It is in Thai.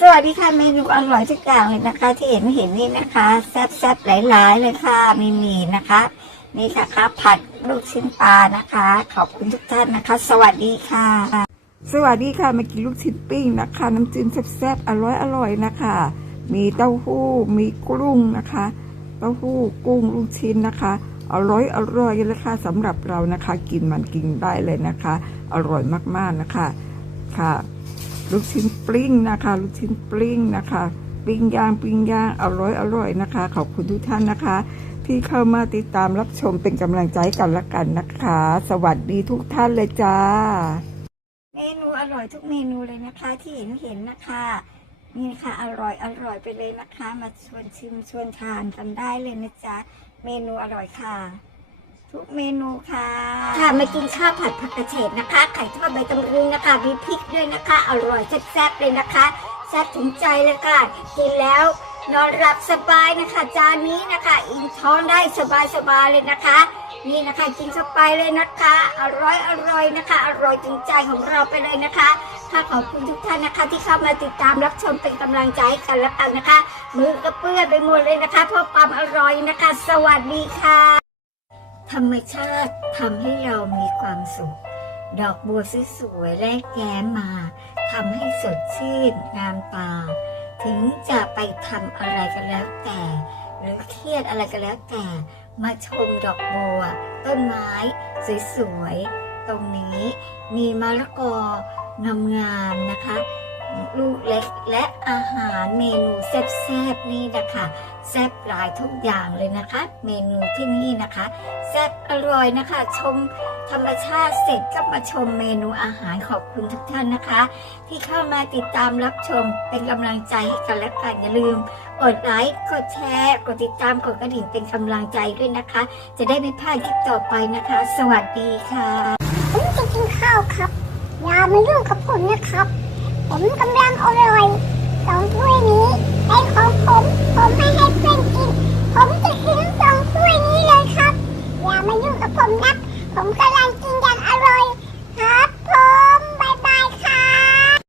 สวัสดีค่ะเมนูอร่อยทุกอย่างเลยนะคะ ที่เห็นเห็นนี่นะคะแซ่บๆหลายๆเลยค่ะมีหมี่นะคะ นี่ค่ะครับผัดลูกชิ้นปลานะคะ ขอบคุณทุกท่านนะคะ สวัสดีค่ะ สวัสดีค่ะมากินลูกชิ้นปิ้งนะคะ น้ำจิ้มแซ่บๆอร่อยอร่อยนะคะ มีเต้าหู้มีกุ้งนะคะ เต้าหู้กุ้งลูกชิ้นนะคะอร่อยอร่อยเลยค่ะสำหรับเรานะคะ กินมันกินได้เลยนะคะ อร่อยมากๆนะคะค่ะ ลูกชิ้นปลิ้งนะคะ ลูกชิ้นปลิ้งนะคะ ปิ้งย่างปิ้งย่างอร่อยอร่อยนะคะ ขอบคุณทุกท่านนะคะ ที่เข้ามาติดตามรับชมเป็นกำลังใจกันละกันนะคะ สวัสดีทุกท่านเลยจ้า เมนูอร่อยทุกเมนูเลยนะคะ ที่เห็นเห็นนะคะนี่นะคะอร่อยอร่อยไปเลยนะคะ มาชวนชิมชวนทานกันได้เลยนะจ๊ะ เมนูอร่อยค่ะ ทุกเมนูค่ะ ค่ะมากินข้าวผัดผักกระเฉดนะคะ ไข่ทอดใบตำลึงนะคะมีพริกด้วยนะคะ อร่อยแซ่บๆเลยนะคะแซ่บถึงใจเลยค่ะ กินแล้วนอนหลับสบายนะคะ จานนี้นะคะอิ่มท้องได้สบายๆเลยนะคะ นี่นะคะกินเข้าไปเลยนะคะ อร่อยอร่อยนะคะ อร่อยถึงใจของเราไปเลยนะคะค่ะขอบคุณทุกท่านนะคะ ที่เข้ามาติดตามรับชมเป็นกำลังใจกันและกันนะคะ มือกระเปื้อนไปหมดเลยนะคะเพราะความอร่อยนะคะ สวัสดีค่ะ ธรรมชาติทำให้เรามีความสุข ดอกบัวสวยๆแรกแย้มมาทำให้สดชื่นงามตา ถึงจะไปทำอะไรกันแล้วแต่ หรือเครียดอะไรกันแล้วแต่ มาชมดอกบัว ต้นไม้สวยๆตรงนี้มีมะละกองามๆนะคะ ลูกเล็กและอาหารเมนูแซ่บๆนี่นะคะแซ่บหลายทุกอย่างเลยนะคะ เมนูที่นี่นะคะแซ่บอร่อยนะคะ ชมธรรมชาติเสร็จก็มาชมเมนูอาหารขอบคุณทุกท่านนะคะ ที่เข้ามาติดตามรับชมเป็นกำลังใจให้กันและกันอย่าลืมกดไลค์กดแชร์กดติดตามกดกระดิ่งเป็นกำลังใจด้วยนะคะ จะได้ไม่พลาดคลิปต่อไปนะคะ สวัสดีค่ะผมจะกินข้าวครับอย่ามายุ่งกับผมนะครับ ผมกำลังอร่อยสองถ้วยนี้ใป็นของผมผมไม่ให้เพื่อนกิน ผมจะกินสองถ้วยนี้เลยครับ อย่ามายุ่งกับผมนะผมกำลังกิน